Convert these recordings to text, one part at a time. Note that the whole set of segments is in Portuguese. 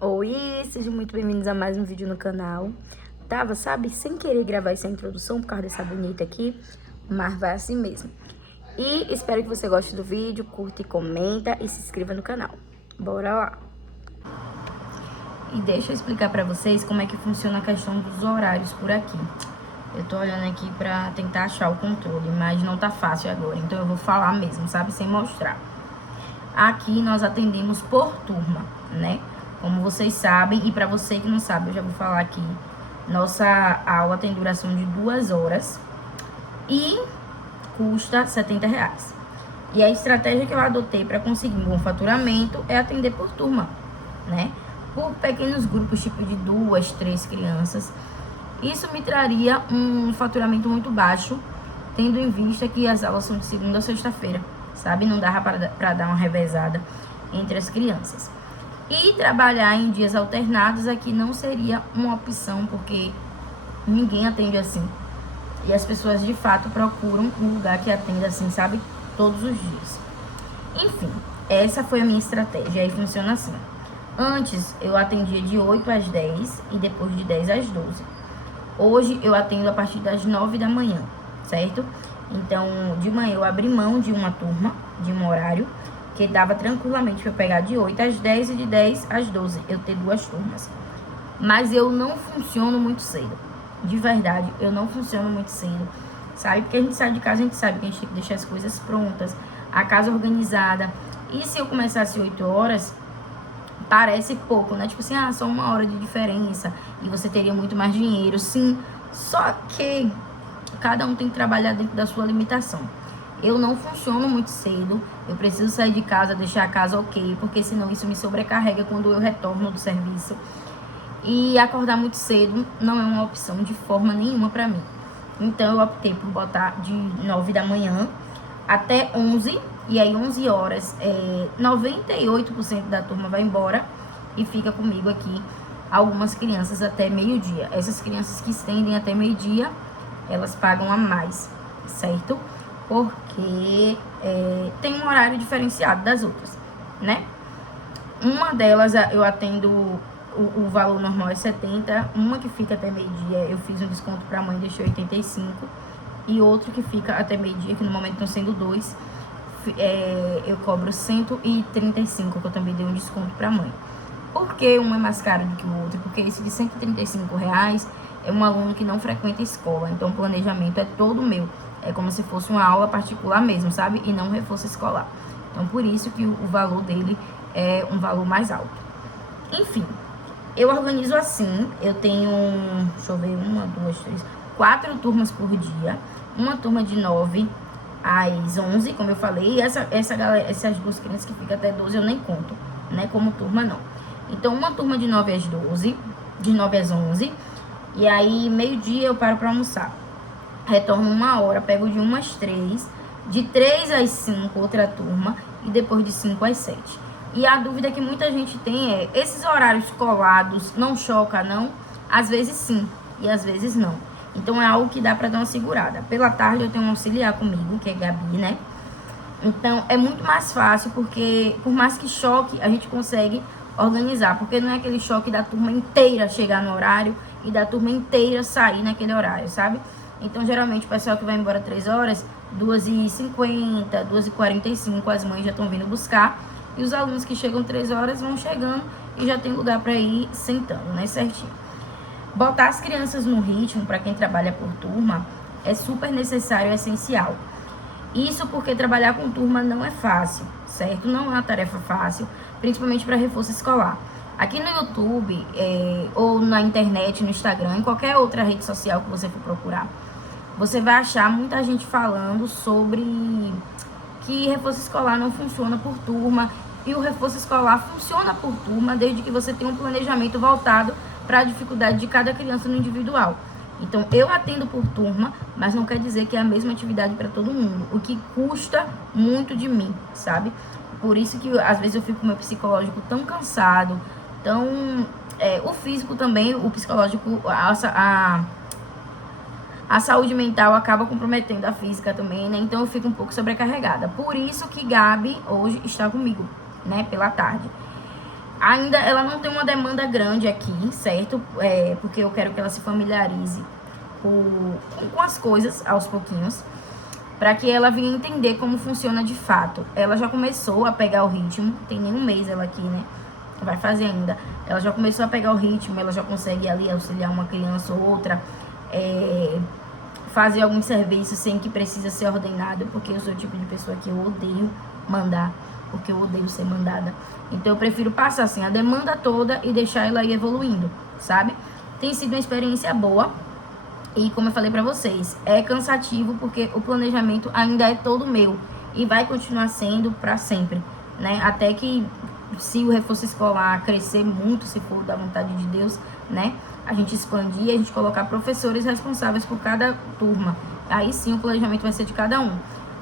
Oi, sejam muito bem-vindos a mais um vídeo no canal. Tava, sabe, sem querer gravar essa introdução por causa dessa bonita aqui, mas vai assim mesmo. E espero que você goste do vídeo, curta e comenta e se inscreva no canal. Bora lá! E deixa eu explicar pra vocês como é que funciona a questão dos horários por aqui. Eu tô olhando aqui pra tentar achar o controle, mas não tá fácil agora, então eu vou falar mesmo, sabe, sem mostrar. Aqui nós atendemos por turma, né? Como vocês sabem, e para você que não sabe, eu já vou falar aqui. Nossa aula tem duração de 2 horas e custa R$70. E a estratégia que eu adotei para conseguir um bom faturamento é atender por turma, né? Por pequenos grupos, tipo de 2, 3 crianças. Isso me traria um faturamento muito baixo, tendo em vista que as aulas são de segunda a sexta-feira, sabe? Não dava para dar uma revezada entre as crianças. E trabalhar em dias alternados aqui não seria uma opção, porque ninguém atende assim. E as pessoas de fato procuram um lugar que atenda assim, sabe? Todos os dias. Enfim, essa foi a minha estratégia. Aí funciona assim. Antes eu atendia de 8 às 10 e depois de 10 às 12. Hoje eu atendo a partir das 9 da manhã, certo? Então, de manhã eu abri mão de uma turma, de um horário, que dava tranquilamente para eu pegar de 8 às 10 e de 10 às 12, eu ter 2 turmas. Mas eu não funciono muito cedo. De verdade, eu não funciono muito cedo, sabe? Porque a gente sai de casa, a gente sabe que a gente tem que deixar as coisas prontas, a casa organizada. E se eu começasse 8 horas, parece pouco, né? Tipo assim, só 1 hora de diferença e você teria muito mais dinheiro, sim. Só que cada um tem que trabalhar dentro da sua limitação. Eu não funciono muito cedo, eu preciso sair de casa, deixar a casa ok, porque senão isso me sobrecarrega quando eu retorno do serviço. E acordar muito cedo não é uma opção de forma nenhuma pra mim. Então eu optei por botar de 9 da manhã até 11, e aí 11 horas, 98% da turma vai embora e fica comigo aqui algumas crianças até meio-dia. Essas crianças que estendem até meio-dia, elas pagam a mais, certo? Porque tem um horário diferenciado das outras, né? Uma delas eu atendo, o valor normal é 70, uma que fica até meio-dia eu fiz um desconto pra mãe, deixei 85, e outro que fica até meio-dia, que no momento estão sendo 2, eu cobro 135, que eu também dei um desconto pra mãe. Por que um é mais caro do que o outro? Porque esse de R$135 é um aluno que não frequenta escola, então o planejamento é todo meu. É como se fosse uma aula particular mesmo, sabe? E não reforço escolar. Então, por isso que o valor dele é um valor mais alto. Enfim, eu organizo assim. Eu tenho, deixa eu ver, 1, 2, 3, 4 turmas por dia. Uma turma de 9 às 11, como eu falei. E essas 2 crianças que ficam até 12 eu nem conto, né? Como turma, não. Então, uma turma de 9 às 12, de 9 às 11. E aí, meio-dia eu paro pra almoçar. Retorno 1 hora, pego de 1 às 3, de 3 às 5 outra turma e depois de 5 às 7. E a dúvida que muita gente tem é, esses horários colados não choca, não? Às vezes sim, e às vezes não. Então é algo que dá pra dar uma segurada. Pela tarde eu tenho um auxiliar comigo, que é Gabi, né? Então é muito mais fácil, porque por mais que choque, a gente consegue organizar. Porque não é aquele choque da turma inteira chegar no horário e da turma inteira sair naquele horário, sabe? Então, geralmente, o pessoal que vai embora 3 horas, 2h50, 2h45, as mães já estão vindo buscar. E os alunos que chegam 3 horas vão chegando e já tem lugar para ir sentando, né, certinho. Botar as crianças no ritmo, para quem trabalha por turma, é super necessário e essencial. Isso porque trabalhar com turma não é fácil, certo? Não é uma tarefa fácil, principalmente para reforço escolar. Aqui no YouTube, ou na internet, no Instagram, em qualquer outra rede social que você for procurar, você vai achar muita gente falando sobre que reforço escolar não funciona por turma. E o reforço escolar funciona por turma desde que você tenha um planejamento voltado para a dificuldade de cada criança no individual. Então, eu atendo por turma, mas não quer dizer que é a mesma atividade para todo mundo. O que custa muito de mim, sabe? Por isso que, às vezes, eu fico com o meu psicológico tão cansado, o físico também, o psicológico, a saúde mental acaba comprometendo a física também, né? Então eu fico um pouco sobrecarregada. Por isso que Gabi hoje está comigo, né? Pela tarde. Ainda ela não tem uma demanda grande aqui, certo? Porque eu quero que ela se familiarize com as coisas aos pouquinhos, para que ela venha entender como funciona de fato. Ela já começou a pegar o ritmo, tem nem um mês ela aqui, né? Vai fazer ainda. Ela já começou a pegar o ritmo, ela já consegue ali auxiliar uma criança ou outra, fazer alguns serviços sem que precisa ser ordenado, porque eu sou o tipo de pessoa que eu odeio mandar, porque eu odeio ser mandada. Então eu prefiro passar assim a demanda toda e deixar ela ir evoluindo, sabe? Tem sido uma experiência boa. E como eu falei pra vocês, é cansativo porque o planejamento ainda é todo meu e vai continuar sendo pra sempre, né? Até que, se o reforço escolar crescer muito, se for da vontade de Deus, né? A gente expandir, a gente colocar professores responsáveis por cada turma. Aí sim o planejamento vai ser de cada um.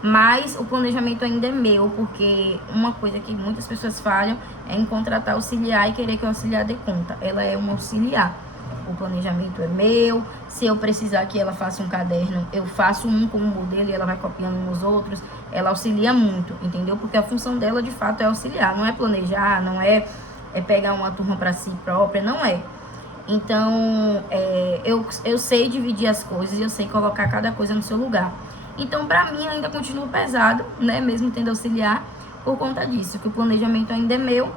Mas o planejamento ainda é meu, porque uma coisa que muitas pessoas falham é em contratar auxiliar e querer que o auxiliar dê conta. Ela é uma auxiliar. O planejamento é meu. Se eu precisar que ela faça um caderno, eu faço um como modelo e ela vai copiando nos outros. Ela auxilia muito, entendeu? Porque a função dela, de fato, é auxiliar. Não é planejar, não é pegar uma turma para si própria, não é. Então, eu sei dividir as coisas e eu sei colocar cada coisa no seu lugar. Então, pra mim, ainda continua pesado, né? Mesmo tendo auxiliar, por conta disso. Que o planejamento ainda é meu.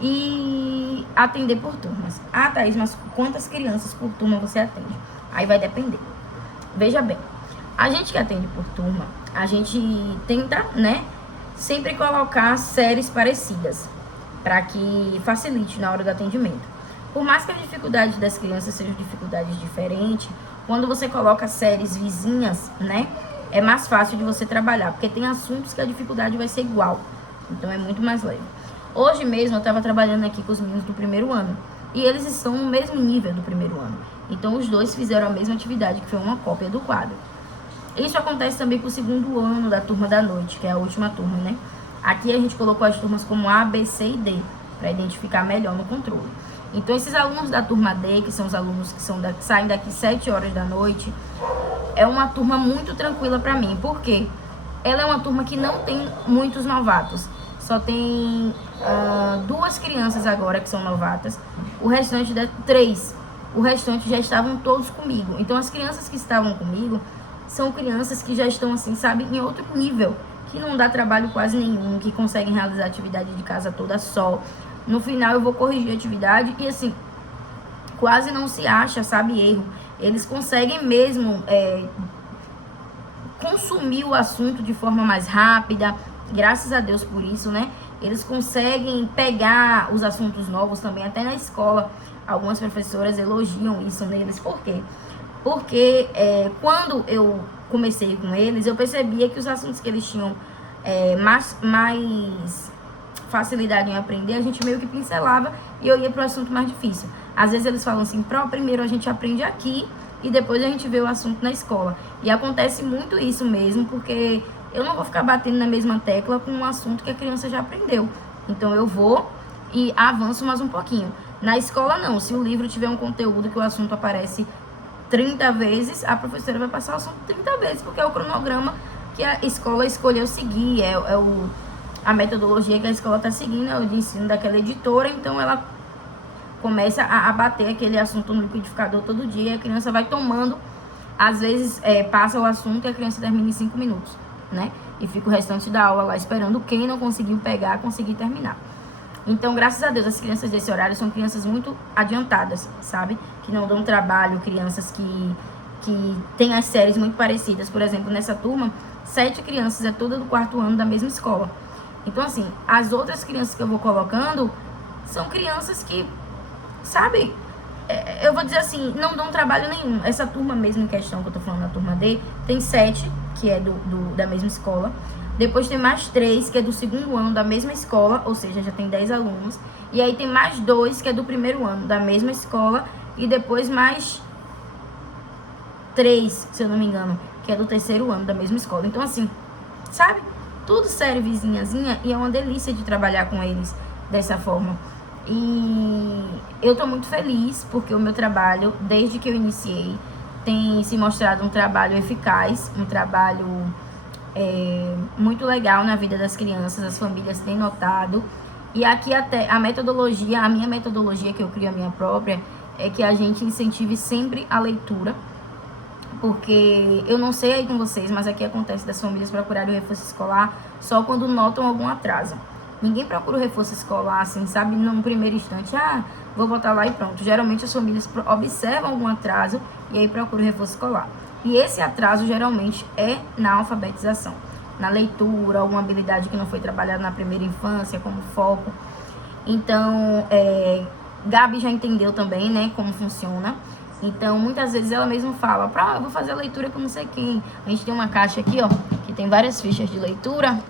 E atender por turmas. Ah, Thaís, mas quantas crianças por turma você atende? Aí vai depender. Veja bem, a gente que atende por turma, a gente tenta, né, sempre colocar séries parecidas, para que facilite na hora do atendimento. Por mais que a dificuldade das crianças sejam dificuldades diferentes, quando você coloca séries vizinhas, né, é mais fácil de você trabalhar, porque tem assuntos que a dificuldade vai ser igual. Então é muito mais leve. Hoje mesmo eu estava trabalhando aqui com os meninos do primeiro ano. E eles estão no mesmo nível do primeiro ano. Então os dois fizeram a mesma atividade, que foi uma cópia do quadro. Isso acontece também com o segundo ano da turma da noite, que é a última turma, né? Aqui a gente colocou as turmas como A, B, C e D, para identificar melhor no controle. Então esses alunos da turma D, que são os alunos que saem daqui 7 horas da noite, é uma turma muito tranquila para mim. Por quê? Ela é uma turma que não tem muitos novatos. Só tem 2 crianças agora que são novatas. O restante, 3. O restante já estavam todos comigo. Então, as crianças que estavam comigo são crianças que já estão, assim, sabe, em outro nível. Que não dá trabalho quase nenhum, que conseguem realizar a atividade de casa toda só. No final, eu vou corrigir a atividade e, assim, quase não se acha, sabe, erro. Eles conseguem mesmo consumir o assunto de forma mais rápida. Graças a Deus por isso, né? Eles conseguem pegar os assuntos novos também, até na escola. Algumas professoras elogiam isso neles. Por quê? Porque quando eu comecei com eles, eu percebia que os assuntos que eles tinham mais facilidade em aprender, a gente meio que pincelava e eu ia para o assunto mais difícil. Às vezes eles falam assim, primeiro a gente aprende aqui e depois a gente vê o assunto na escola. E acontece muito isso mesmo, porque eu não vou ficar batendo na mesma tecla com um assunto que a criança já aprendeu. Então eu vou e avanço mais um pouquinho. Na escola não, se o livro tiver um conteúdo que o assunto aparece 30 vezes, a professora vai passar o assunto 30 vezes, porque é o cronograma que a escola escolheu seguir, a metodologia que a escola está seguindo, é o de ensino daquela editora. Então ela começa a bater aquele assunto no liquidificador todo dia, e a criança vai tomando, às vezes passa o assunto e a criança termina em 5 minutos. Né? E fica o restante da aula lá esperando quem não conseguiu pegar, conseguir terminar. Então, graças a Deus, as crianças desse horário são crianças muito adiantadas, sabe? Que não dão trabalho, crianças que têm as séries muito parecidas. Por exemplo, nessa turma, 7 crianças é toda do 4º ano da mesma escola. Então, assim, as outras crianças que eu vou colocando são crianças que, sabe, eu vou dizer assim, não dão trabalho nenhum. Essa turma mesmo em questão que eu tô falando, a turma D, tem 7, que é da mesma escola. Depois tem mais 3, que é do 2º ano da mesma escola, ou seja, já tem 10 alunos. E aí tem mais 2, que é do 1º ano da mesma escola. E depois mais 3, se eu não me engano, que é do 3º ano da mesma escola. Então, assim, sabe? Tudo sério, vizinhazinha, e é uma delícia de trabalhar com eles dessa forma. E eu tô muito feliz, porque o meu trabalho, desde que eu iniciei, tem se mostrado um trabalho eficaz, um trabalho muito legal na vida das crianças. As famílias têm notado E aqui até a metodologia, a minha metodologia que eu crio a minha própria, é que a gente incentive sempre a leitura. Porque eu não sei aí com vocês, mas aqui acontece das famílias procurarem o reforço escolar só quando notam algum atraso. Ninguém procura o reforço escolar, assim, sabe, num primeiro instante, vou botar lá e pronto. Geralmente as famílias observam algum atraso e aí procuram o reforço escolar. E esse atraso geralmente é na alfabetização, na leitura, alguma habilidade que não foi trabalhada na primeira infância, como foco. Então, Gabi já entendeu também, né, como funciona. Então, muitas vezes ela mesma fala, eu vou fazer a leitura com não sei quem. A gente tem uma caixa aqui, ó, que tem várias fichas de leitura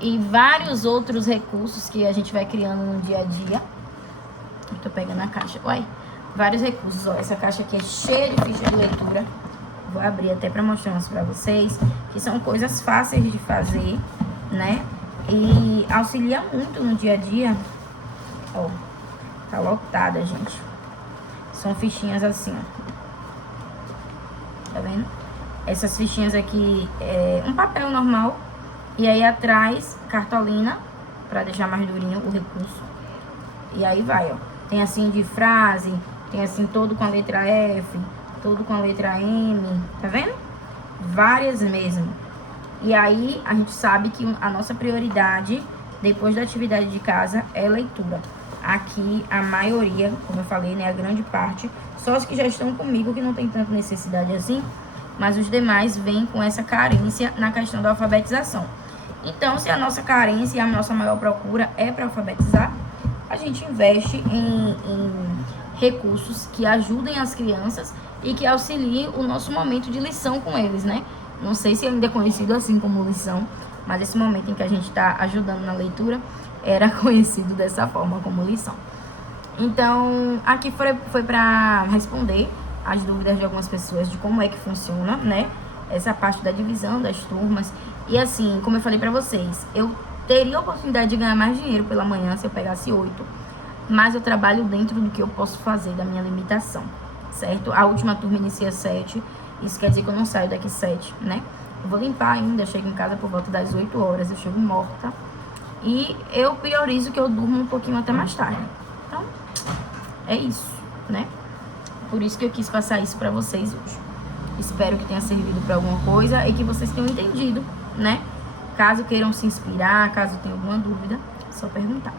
e vários outros recursos que a gente vai criando no dia a dia. Eu tô pegando a caixa, vários recursos, ó, essa caixa aqui é cheia de fichas de leitura. Vou abrir até pra mostrar umas pra vocês, que são coisas fáceis de fazer, né? E auxilia muito no dia a dia. Ó, tá lotada, gente. São fichinhas assim, ó. Tá vendo? Essas fichinhas aqui é um papel normal. E aí atrás, cartolina, pra deixar mais durinho o recurso. E aí vai, ó. Tem assim de frase, tem assim todo com a letra F, todo com a letra M, tá vendo? Várias mesmo. E aí a gente sabe que a nossa prioridade, depois da atividade de casa, é leitura. Aqui a maioria, como eu falei, né, a grande parte, só os que já estão comigo que não tem tanta necessidade assim, mas os demais vêm com essa carência na questão da alfabetização. Então, se a nossa carência e a nossa maior procura é para alfabetizar, a gente investe em recursos que ajudem as crianças e que auxiliem o nosso momento de lição com eles, né? Não sei se ainda é conhecido assim como lição, mas esse momento em que a gente está ajudando na leitura era conhecido dessa forma, como lição. Então, aqui foi para responder as dúvidas de algumas pessoas de como é que funciona, né? Essa parte da divisão das turmas. E assim, como eu falei para vocês, eu teria a oportunidade de ganhar mais dinheiro pela manhã se eu pegasse 8, mas eu trabalho dentro do que eu posso fazer, da minha limitação, certo? A última turma inicia 7, isso quer dizer que eu não saio daqui 7, né? Eu vou limpar ainda, eu chego em casa por volta das 8 horas, eu chego morta. E eu priorizo que eu durmo um pouquinho até mais tarde. Então, é isso, né? Por isso que eu quis passar isso pra vocês hoje. Espero que tenha servido pra alguma coisa e que vocês tenham entendido, né? Caso queiram se inspirar, caso tenham alguma dúvida, é só perguntar.